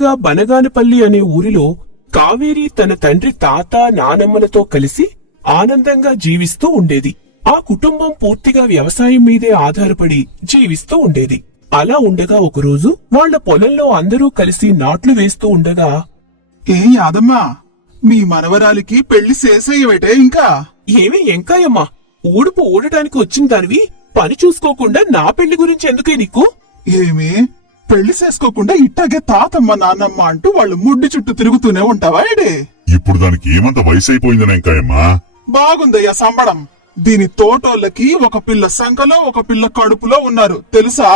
అనగనగా బనగానపల్లి అనే ఊరిలో కావేరి తన తండ్రి తాత నానమ్మలతో కలిసి ఆనందంగా జీవిస్తూ ఉండేది. ఆ కుటుంబం పూర్తిగా వ్యవసాయం మీదే ఆధారపడి జీవిస్తూ ఉండేది. అలా ఉండగా ఒకరోజు వాళ్ల పొలంలో అందరూ కలిసి నాట్లు వేస్తూ ఉండగా, ఏ యాదమ్మా, మీ మనవరాలికి పెళ్లి చేసేయవేటే ఇంకా? ఏమి ఎంకాయమ్మా, ఊడుపు ఊడటానికి వచ్చిందానివి పని చూసుకోకుండా నా పెళ్లి గురించి ఎందుకే నీకు? ఏమి పెళ్లి చేసుకోకుండా ఇట్టాగే తాతమ్మ నాన్నమ్మ అంటూ వాళ్ళు ముడ్డి చుట్టూ తిరుగుతూనే ఉంటావా ఏడే? ఇప్పుడు దానికి ఏమంత వయసు అయిపోయిందని ఎంకాయమ్మా? బాగుందయ్యా సంబడం. దీని తోటోళ్ళకి ఒక పిల్ల సంకలో ఒక పిల్ల కడుపులో ఉన్నారు తెలుసా?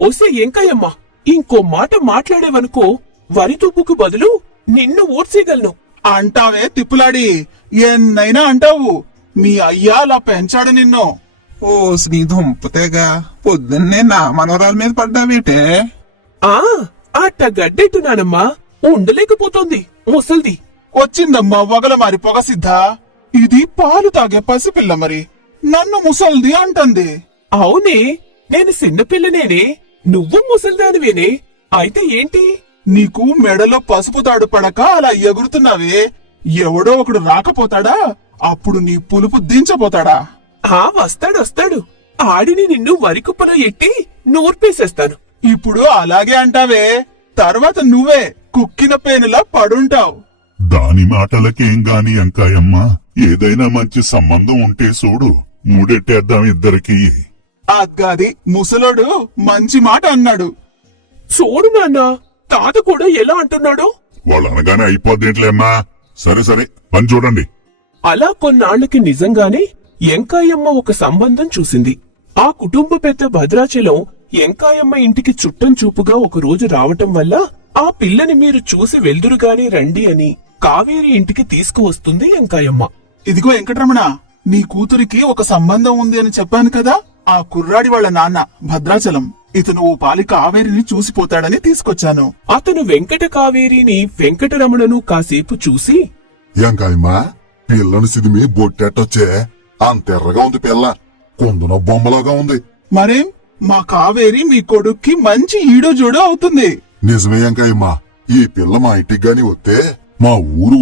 ఓసే ఎంకాయమ్మా, ఇంకో మాట మాట్లాడేవనుకో వరి తుప్పుకు బదులు నిన్ను ఓడ్సేయగలను. అంటావే తిప్పులాడి, ఎన్నైనా అంటావు. మీ అయ్యా అలా పెంచాడు నిన్ను. ఓ శ్రీ దుంపతేగా పొద్దున్నే నా మనవరాల మీద పడ్డావేటే? ఆ అట్ట గడ్డెట్టున్నానమ్మా, ఉండలేకపోతోంది ముసల్ది. వచ్చిందమ్మా వగలమారి పొగసిద్ధ. ఇది పాలు తాగే పసిపిల్ల మరి నన్ను ముసల్ది అంటుంది. అవునే, నేను చిన్నపిల్లనేనే, నువ్వు ముసల్దానివేనే. అయితే ఏంటి? నీకు మెడలో పసుపు తాడు పడక అలా ఎగురుతున్నావే. ఎవడో ఒకడు రాకపోతాడా? అప్పుడు నీ పులుపు దించపోతాడా? వస్తాడు. ఆడిని నిన్ను వరికుప్పలో ఎట్టి నూర్పేసేస్తాను. ఇప్పుడు అలాగే అంటావే, తర్వాత నువ్వే కుక్కిన పేనులా పడుంటావు. దాని మాటలకేం గాని ఎంకాయమ్మా, ఏదైనా మంచి సంబంధం ఉంటే చూడు, మూడెట్టేద్దాం ఇద్దరికి. అద్గాది ముసలోడు మంచి మాట అన్నాడు. చూడు నాన్న, తాత కూడా ఎలా అంటున్నాడో. వాళ్ళు అనగానే అయిపోద్దేంట్లేమ్మా. సరే పని చూడండి. అలా కొన్నాళ్లకి నిజంగానే ఎంకాయమ్మ ఒక సంబంధం చూసింది. ఆ కుటుంబ పెద్ద భద్రాచలం ఎంకాయమ్మ ఇంటికి చుట్టం చూపుగా ఒక రోజు రావటం వల్ల ఆ పిల్లని మీరు చూసి వెల్దురుగాని రండి అని కావేరి ఇంటికి తీసుకువస్తుంది ఎంకాయమ్మ. ఇదిగో వెంకటరమణ, నీ కూతురికి ఒక సంబంధం ఉంది అని చెప్పాను కదా. ఆ కుర్రాడి వాళ్ళ నాన్న భద్రాచలం. ఇతను ఓ పాలి కావేరిని చూసిపోతాడని తీసుకొచ్చాను. అతను వెంకట కావేరిని వెంకటరమణను కాసేపు చూసి, ఎంకాయమ్మా, పిల్లని సిదిమి బొట్టెట్టొచ్చే, అంతెర్రగా ఉంది పిల్ల, కొందున బొమ్మలాగా ఉంది. మరేం, మా కావేరి మీ కొడుక్కి మంచి ఈడో జోడో అవుతుంది. నిజమే ఎంకాయమ్మా, ఈ పిల్ల మా ఇంటికి గాని వస్తే మా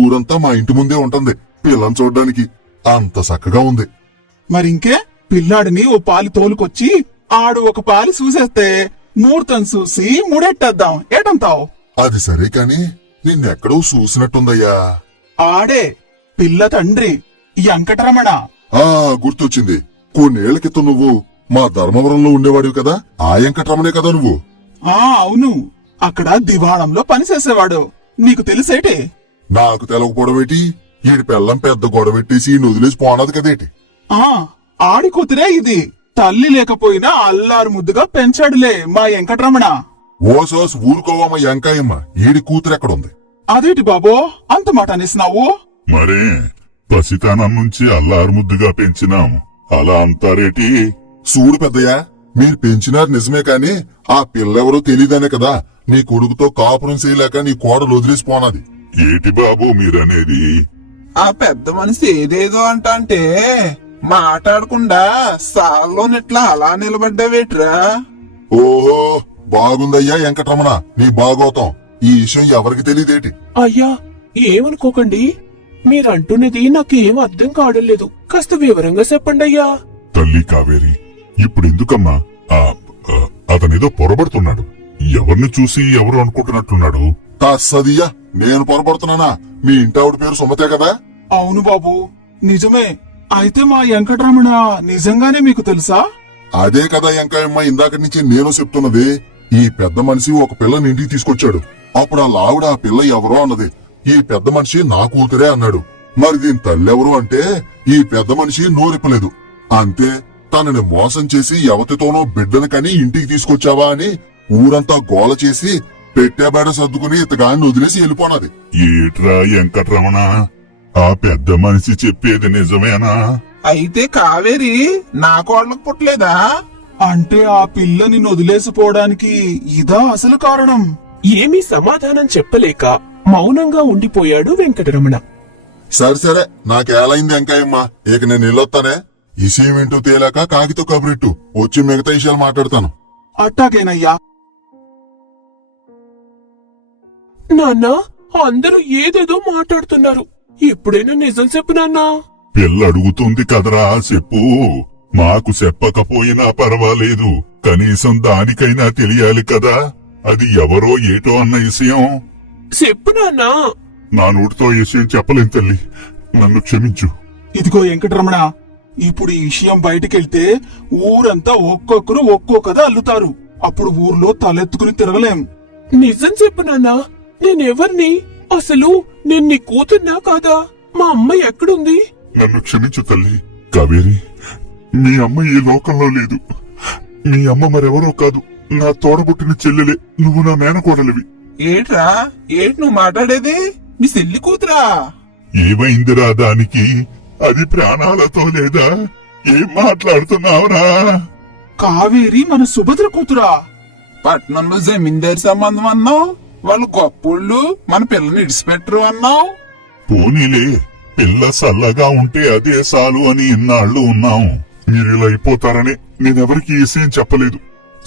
ఊరంతా మా ఇంటి ముందే ఉంటుంది పిల్లని చూడ్డానికి. అంత చక్కగా ఉంది. మరింకే, పిల్లాడిని ఓ పాలి తోలుకొచ్చి ఆడు ఒక పాలి చూసేస్తే ముహూర్తం చూసి ముడెట్టేద్దాం. ఏటంతావు? అది సరే కాని నిన్నెక్కడో చూసినట్టుందయ్యా. ఆడే పిల్ల తండ్రి వెంకటరమణ. గుర్తొచ్చింది. కొన్నేళ్ల క్రితం నువ్వు మా ధర్మవరంలో ఉండేవాడివి కదా, ఆ వెంకటరమణే కదా నువ్వు? అవును, అక్కడ దివాణంలో పనిచేసేవాడు. నీకు తెలిసేటి? నాకు తెలవకపోవడమేటి? ఈడి పెళ్ళం పెద్ద గొడవెట్టేసి వదిలేసి పోనది కదేటి? ఆడి కూతురే ఇది. తల్లి లేకపోయినా అల్లారు ముద్దుగా పెంచాడులే మా వెంకటరమణ. ఓసోస్ ఊరుకోవమ్మ ఎంకాయమ్మ, ఈడి కూతురెక్కడుంది? అదేటి బాబో అంత మాట అనేసినావు? మరే, పసితనం నుంచి అల్లారుముద్దుగా పెంచినాము, అలా అంటారేటి? చూడు పెద్దయ్యా, మీరు పెంచినారు నిజమే కాని ఆ పిల్లెవరో తెలీదనే కదా నీ కొడుకుతో కాపురం చేయలేక నీ కోడలు వదిలేసిపోనది. ఏటి బాబు మీరనేది? ఆ పెద్ద మనిషి ఏదేదో అంటే మాట్లాడకుండా సాల్లోనిట్లా అలా నిలబడ్డావేట్రా? ఓహో, బాగుందయ్యా వెంకటరమణ నీ బాగోతం. ఈ విషయం ఎవరికి తెలియదేటి? అయ్యా ఏమనుకోకండి, మీరంటున్నది నాకేం అర్థం కావడం. కాస్త వివరంగా చెప్పండి అయ్యా. తల్లి కావేరి, ఇప్పుడెందుకమ్మా? అతనేదో పొరబడుతున్నాడు. ఎవరిని చూసి ఎవరు అనుకుంటున్నట్లున్నాడు? కాస్సదియ్యా, నేను పొరపడుతున్నానా? మీ ఇంటావిడ పేరు సుమతే కదా? అవును బాబు, నిజమే. అయితే మా వెంకటరమణ నిజంగానే మీకు తెలుసా? అదే కదా ఎంకాయమ్మ, ఇందాక నుంచి నేను చెప్తున్నది. ఈ పెద్ద మనిషి ఒక పిల్లని ఇంటికి తీసుకొచ్చాడు. అప్పుడు ఆ లావిడ ఆ పిల్ల ఎవరో అన్నది. ఈ పెద్ద మనిషి నా కూతురే అన్నాడు. మరి దీని తల్లెవరు అంటే ఈ పెద్ద మనిషి నోరిప్పలేదు. అంతే, తనని మోసం చేసి ఎవతితోనో బిడ్డను కని ఇంటికి తీసుకొచ్చావా అని ఊరంతా గోల చేసి పెట్టేబేడ సర్దుకుని ఇతగాన్ని వదిలేసి వెళ్ళిపోనది. ఏట్రా వెంకటరమణ, ఆ పెద్ద మనిషి చెప్పేది నిజమేనా? అయితే కావేరి నా కోళ్ళకు పుట్టలేదా? అంటే ఆ పిల్లని వదిలేసిపోవడానికి ఇదా అసలు కారణం? ఏమీ సమాధానం చెప్పలేక మౌనంగా ఉండిపోయాడు వెంకటరమణ. సరే నాకేలైంది ఎంకాయమ్మ, ఇక నేను వెళ్ళొత్తానే. ఇసేమేంటో తేలాక కాకితో కబురెట్టు, వచ్చి మిగతా విషయాలు మాట్లాడతాను. అట్టాగేనయ్యా. నాన్నా అందరూ ఏదేదో మాట్లాడుతున్నారు. ఇప్పుడైనా నిజం చెప్పు నాన్నా. పిల్ల అడుగుతుంది కదరా, చెప్పు. మాకు చెప్పకపోయినా పర్వాలేదు, కనీసం దానికైనా తెలియాలి కదా. అది ఎవరో ఏటో అన్న విషయం. చెప్పు నాన్నా. నా నోటితో ఈ విషయం చెప్పలేం తల్లి, నన్ను క్షమించు. ఇదిగో వెంకటరమణ, ఇప్పుడు ఈ విషయం బయటికెళ్తే ఊరంతా ఒక్కొక్కరు ఒక్కో కథ అల్లుతారు. అప్పుడు ఊర్లో తలెత్తుకుని తిరగలేం. నిజం చెప్పు నాన్నా. నేనెవర్ని? అసలు నేను నీ కూతున్నా కాదా? మా అమ్మ ఎక్కడుంది? నన్ను క్షమించు తల్లి. కావేరి, మీ అమ్మ ఈ లోకంలో లేదు. మీ అమ్మ మరెవరో కాదు, నా తోడబుట్టిన చెల్లెలే. నువ్వు నా మేనకోడలివి. ఏట్రా, ఏటి నువ్వు మాట్లాడేది? మీ చెల్లి కూతురా? ఏమైందిరా దానికి? అది ప్రాణాలతో లేదా? ఏం మాట్లాడుతున్నావురా? కావేరి మన సుభద్ర కూతురా? పట్నంలో జమీందారి సంబంధం అన్నావు, వాళ్ళు గొప్పోళ్ళు, మన పిల్లని ఇడిచిపెట్టరు అన్నావు. పోనీలే, పిల్ల సల్లగా ఉంటే అదే చాలు అని ఇన్నాళ్లు ఉన్నాం. మీరిలా అయిపోతారని నేనెవరికి ఈ విషయం చెప్పలేదు.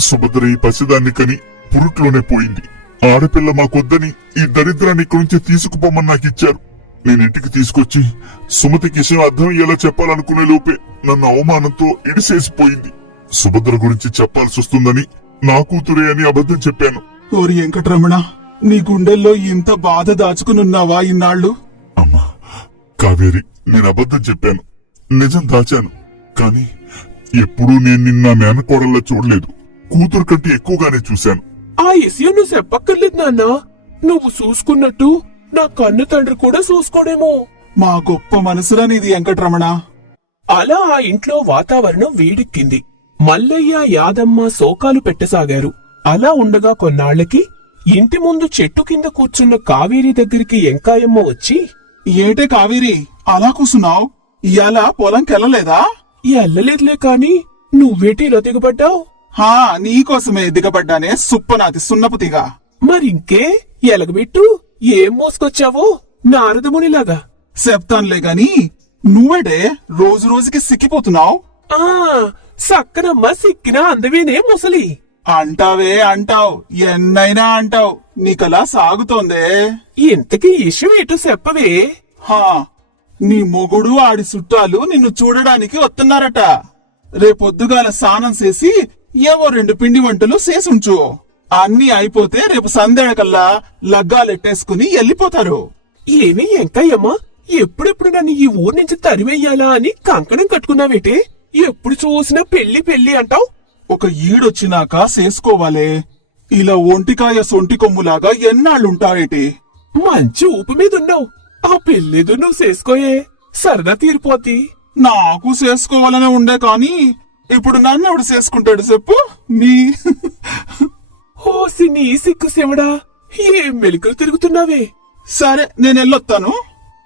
సుభద్ర ఈ పసిదాన్ని కని పురుట్లోనే పోయింది. ఆడపిల్ల మాకొద్దని ఈ దరిద్రాన్ని ఇక్కడి నుంచి తీసుకుపోమని నాకిచ్చారు. నేనింటికి తీసుకొచ్చి సుమతికి విషయం అర్థం అయ్యేలా చెప్పాలనుకునే లోపే నన్ను అవమానంతో ఇడిసేసిపోయింది. సుభద్ర గురించి చెప్పాల్సి వస్తుందని నా కూతురే అని అబద్ధం చెప్పాను. ఓరి వెంకటరమణ, నీ గుండెల్లో ఇంత బాధ దాచుకునున్నావా ఇన్నాళ్ళు? అమ్మా కావేరి, నేను అబద్ధం చెప్పాను, నిజం దాచాను. కాని ఎప్పుడూ నేను నిన్న మేనకోడల్లా చూడలేదు. కూతురు కంటే ఎక్కువగానే చూశాను. ఆ విషయం నువ్వు చెప్పక్కర్లేదు నాన్నా. నువ్వు చూసుకున్నట్టు నా కన్ను తండ్రి కూడా చూసుకోడేమో. మా గొప్ప మనసురా నీది వెంకటరమణ. అలా ఆ ఇంట్లో వాతావరణం వేడెక్కింది. మల్లయ్య యాదమ్మ శోకాలు పెట్టసాగారు. అలా ఉండగా కొన్నాళ్లకి ఇంటి ముందు చెట్టు కింద కూర్చున్న కావేరి దగ్గరికి ఎంకాయమ్మ వచ్చి, ఏటే కావేరి, అలా కూసున్నావు? ఇయాల పొలంకెళ్ళలేదా? ఎల్లలేదులే కాని నువ్వేటి ఇలా దిగబడ్డావు? హా, నీకోసమే దిగబడ్డానే సుప్పనాది సున్నపుతిగా. మరింకే ఎలగబెట్టు. ఏం మోసుకొచ్చావో నారదమునిలాగా. చెప్తానులే గాని నువ్వేటే రోజు రోజుకి సిక్కిపోతున్నావు. ఆ సక్కనమ్మ సిక్కిన అందవేనే ముసలి. అంటావే అంటావ్, ఎన్నైనా అంటావ్, నీకలా సాగుతోందే. ఇంతకీ ఇష్యూ ఏటో చెప్పవే. హా, నీ మొగుడు ఆడి చుట్టాలు నిన్ను చూడడానికి వస్తున్నారట. రేపొద్దుగాల స్నానం చేసి ఏవో 2 పిండి వంటలు చేసుంచు. అన్నీ అయిపోతే రేపు సందేళకల్లా లగ్గాలెట్టేసుకుని వెళ్ళిపోతారు. ఏమి ఎంకయ్యమ్మ, ఎప్పుడెప్పుడు నన్ను ఈ ఊరు నుంచి తరివేయాలా అని కంకణం కట్టుకున్నావేటే? ఎప్పుడు చూసినా పెళ్లి పెళ్లి అంటావు. ఒక ఈడొచ్చినాక చేసుకోవాలే. ఇలా ఒంటికాయ సొంటి కొమ్ములాగా ఎన్నాళ్ళుంటారేటి? మంచి ఊపు మీదున్నావు. ఆ పెళ్లిదు నువ్వు చేసుకోయే, సరదా తీరిపోతి. నాకు చేసుకోవాలనే ఉండే కాని ఇప్పుడు నన్ను ఎవడు చేసుకుంటాడు చెప్పు? నీ హోసి నీ సిక్కు శివడా, ఏం మెలికలు తిరుగుతున్నావే. సరే, నేనెళ్ళొత్తాను.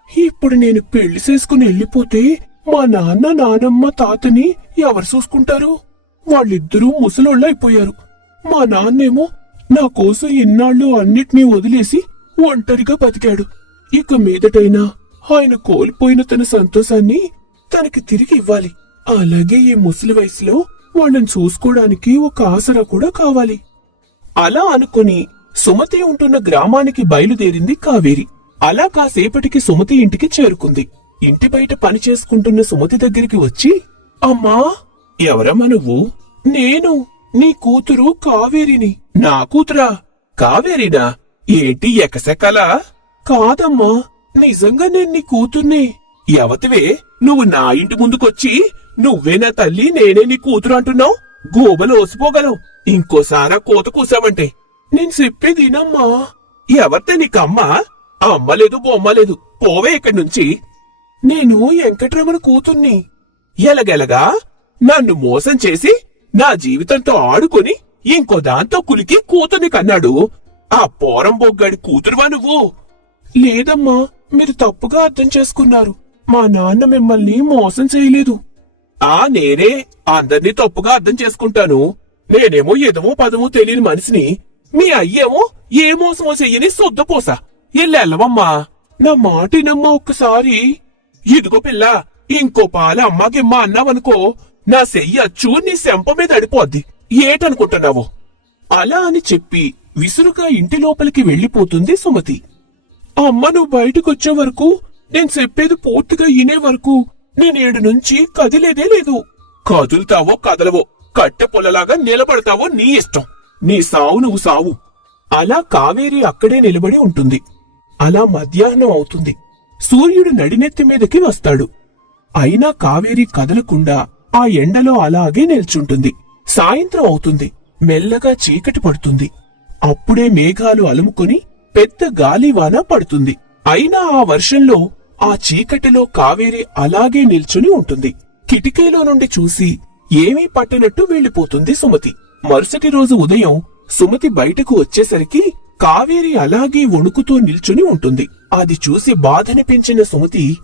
ఇప్పుడు నేను పెళ్లి చేసుకుని వెళ్ళిపోతే మా నాన్న నానమ్మ తాతని ఎవరు చూసుకుంటారు? వాళ్ళిద్దరూ ముసలోళ్ళైపోయారు. మా నాన్నేమో నా కోసం ఇన్నాళ్ళు అన్నిటినీ వదిలేసి ఒంటరిగా బతికాడు. ఇక మీదటైనా ఆయన కోల్పోయిన తన సంతోషాన్ని తనకి తిరిగి ఇవ్వాలి. అలాగే ఈ ముసలి వయసులో వాళ్ళని చూసుకోవడానికి ఒక ఆసరా కూడా కావాలి. అలా అనుకుని సుమతి ఉంటున్న గ్రామానికి బయలుదేరింది కావేరి. అలా కాసేపటికి సుమతి ఇంటికి చేరుకుంది. ఇంటి బయట పని చేసుకుంటున్న సుమతి దగ్గరికి వచ్చి, అమ్మా, ఎవరమ్మా నువ్వు? నేను నీ కూతురు కావేరిని. నా కూతురా? కావేరినా? ఏంటి ఎకసెక్కలా? కాదమ్మా, నిజంగా నేను నీ కూతుర్ని. ఎవతివే నువ్వు నా ఇంటి ముందుకొచ్చి నువ్వే నా తల్లి నేనే నీ కూతురు అంటున్నావు? గోబలు ఓసిపోగలవు. ఇంకోసారా కోత కూసావంటే నేను చెప్పేదినమ్మా. ఎవరితే నీకమ్మా? అమ్మ లేదు బొమ్మ లేదు, పోవే ఇక్కడి నుంచి. నేను వెంకట్రమణ కూతుర్ని. ఎలగెలగా నన్ను మోసం చేసి నా జీవితంతో ఆడుకొని ఇంకో దాంతో కులికి కూతుర్ని కన్నాడు. ఆ పోరం బొగ్గాడి కూతురువా నువ్వు? లేదమ్మా, మీరు తప్పుగా అర్థం చేసుకున్నారు. మా నాన్న మిమ్మల్ని మోసం చేయలేదు. నేనే అందర్నీ తప్పుగా అర్థం చేసుకుంటాను. నేనేమో ఎదమో పదమో తెలియని మనిషిని. మీ అయ్యేమో ఏ మోసమో చెయ్యని శుద్ధపోసా. ఎల్లెల్లవమ్మా, నా మాటినమ్మా ఒక్కసారి. ఇదిగో పిల్ల, ఇంకో పాల అమ్మాకిమ్మా అన్నావనుకో నా చెయ్యచ్చు నీ శంప మీద అడిపోద్ది. ఏటనుకుంటున్నావు? అలా అని చెప్పి విసురుగా ఇంటి లోపలికి వెళ్లిపోతుంది సుమతి. అమ్మ నువ్వు బయటకొచ్చే వరకు, నేను చెప్పేది పూర్తిగా వినే వరకు నేనేడు నుంచి కదిలేదే లేదు. కదులుతావో కదలవో, కట్టె పొలలాగా నిలబడతావో నీ ఇష్టం. నీ సావు నువ్వు సావు. అలా కావేరి అక్కడే నిలబడి ఉంటుంది. అలా మధ్యాహ్నం అవుతుంది. సూర్యుడు నడినెత్తి మీదకి వస్తాడు. అయినా కావేరి కదలకుండా ఆ ఎండలో అలాగే నిల్చుంటుంది. సాయంత్రం అవుతుంది. మెల్లగా చీకటి పడుతుంది. అప్పుడే మేఘాలు అలుముకొని పెద్ద గాలివాన పడుతుంది. అయినా ఆ వర్షంలో, ఆ చీకటిలో కావేరి అలాగే నిల్చుని ఉంటుంది. కిటికీలో నుండి చూసి ఏమీ పట్టనట్టు వెళ్లిపోతుంది సుమతి. మరుసటి రోజు ఉదయం సుమతి బయటకు వచ్చేసరికి కావేరి అలాగే వణుకుతూ నిల్చుని ఉంటుంది. అది చూసి బాధనిపించిన సుమతి,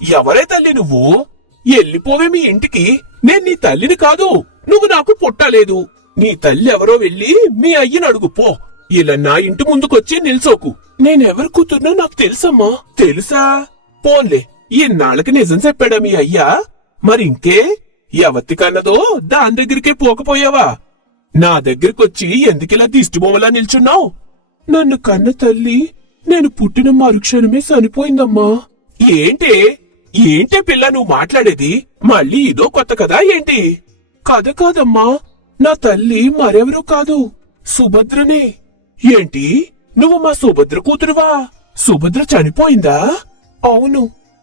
ఎవరే తల్లి నువ్వు? ఎల్లిపోవే మీ ఇంటికి. నేను నీ తల్లిని కాదు. నువ్వు నాకు పుట్టలేదు. నీ తల్లి ఎవరో వెళ్లి మీ అయ్యని అడుగు పో. ఇలా నా ఇంటి ముందుకొచ్చి నిల్చోకు. నేనెవరి కూతుర్నో నాకు తెలుసమ్మా. తెలుసా? పోన్లే, ఇన్నాళ్ళకి నిజం చెప్పాడా మీ అయ్యా? మరింకే ఎవత్తి కన్నదో దాని దగ్గరికే పోకపోయావా? నా దగ్గరకొచ్చి ఎందుకిలా దిష్టిబొమ్మలా నిల్చున్నావు? నన్ను కన్న తల్లి నేను పుట్టిన మరుక్షణమే చనిపోయిందమ్మా. ఏంటే ఏంటే పిల్ల నువ్వు మాట్లాడేది? మళ్ళీ ఇదో కొత్త కదా ఏంటి? కథ కాదమ్మా, నా తల్లి మరెవరూ కాదు, సుభద్రనే. ఏంటి, నువ్వు మా సుభద్ర కూతురువా? సుభద్ర చనిపోయిందా? అవును.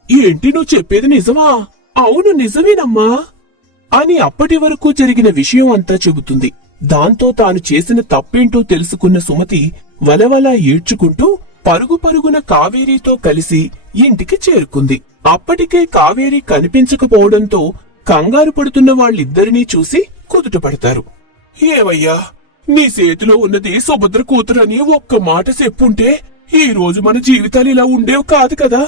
ఏంటి నువ్వు చెప్పేది నిజమా? అవును నిజమేనమ్మా అని అప్పటి వరకు జరిగిన విషయం అంతా చెబుతుంది. దాంతో తాను చేసిన తప్పేంటో తెలుసుకున్న సుమతి వలవలా ఏడ్చుకుంటూ పరుగు పరుగున కావేరీతో కలిసి ఇంటికి చేరుకుంది. అప్పటికే కావేరి కనిపించకపోవడంతో కంగారు పడుతున్న వాళ్ళిద్దరినీ చూసి కుదుటపడతారు. ఏవయ్యా, నీ చేతిలో ఉన్నది సుభద్ర కూతురని ఒక్క మాట చెప్పుంటే ఈ రోజు మన జీవితాలు ఇలా ఉండేవి కాదు కదా.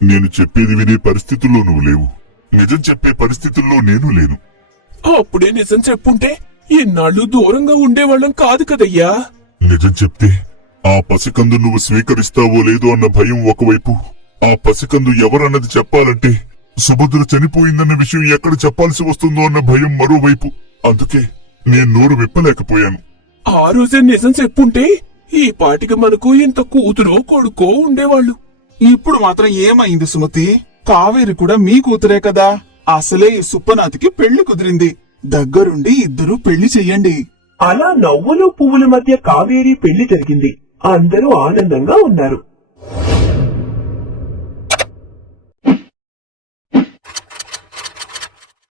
నేను చెప్పేది వినే పరిస్థితుల్లో నువ్వు లేవు. నిజం చెప్పే పరిస్థితుల్లో నేను లేను. అప్పుడే నిజం చెప్పుంటే ఇన్నాళ్ళు దూరంగా ఉండేవాళ్ళం కాదు కదయ్యా. నిజం చెప్తే ఆ పసికందు నువ్వు స్వీకరిస్తావో లేదో అన్న భయం ఒకవైపు, ఆ పసికందు ఎవరన్నది చెప్పాలంటే సుభద్ర చనిపోయిందన్న విషయం ఎక్కడ చెప్పాల్సి వస్తుందో అన్న భయం మరోవైపు. అందుకే నేను నోరు విప్పలేకపోయాను. ఆ రోజే నిజం చెప్పుంటే ఈ పాటికి మనకు ఇంత కూతురో కొడుకో ఉండేవాళ్ళు. ఇప్పుడు మాత్రం ఏమైంది సుమతి? కావేరి కూడా మీ కూతురే కదా. అసలే ఈ సుప్పనాథికి పెళ్లి కుదిరింది. దగ్గరుండి ఇద్దరూ పెళ్లి చెయ్యండి. అలా నవ్వులు పువ్వుల మధ్య కావేరి పెళ్లి జరిగింది. అందరూ ఆనందంగా ఉన్నారు.